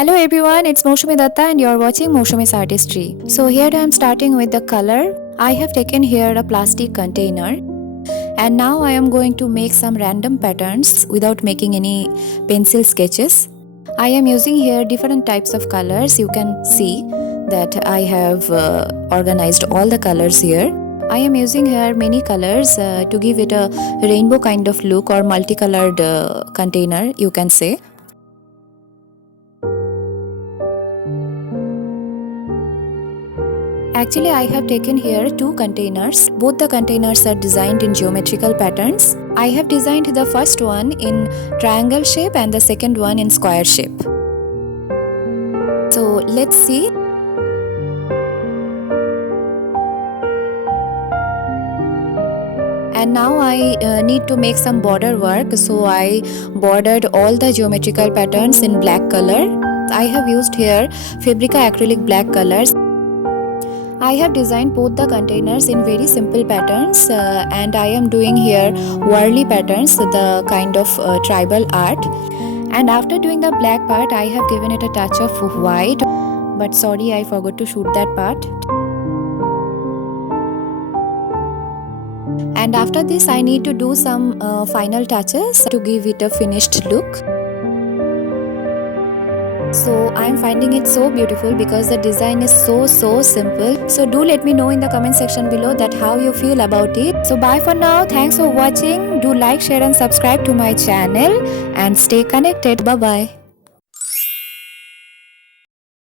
Hello everyone, it's Mousumi Datta and you're watching MOUSUMI'S Artistry. So here I am starting with the color. I have taken here a plastic container and now I am going to make some random patterns without making any pencil sketches. I am using here different types of colors. You can see that I have organized all the colors here. I am using here many colors to give it a rainbow kind of look or multicolored container, you can say. Actually, I have taken here two containers. Both the containers are designed in geometrical patterns. I have designed the first one in triangle shape and the second one in square shape. So let's see. And now I need to make some border work, so I bordered all the geometrical patterns in black color. I have used here Fabrica acrylic black colors. I have designed both the containers in very simple patterns and I am doing here whirly patterns, the kind of tribal art. And after doing the black part, I have given it a touch of white, but sorry, I forgot to shoot that part. And after this, I need to do some final touches to give it a finished look. So I'm finding it so beautiful because the design is so simple. So do let me know in the comment section below that how you feel about it. So bye for now. Thanks for watching. Do like, share and subscribe to my channel and stay connected. Bye bye.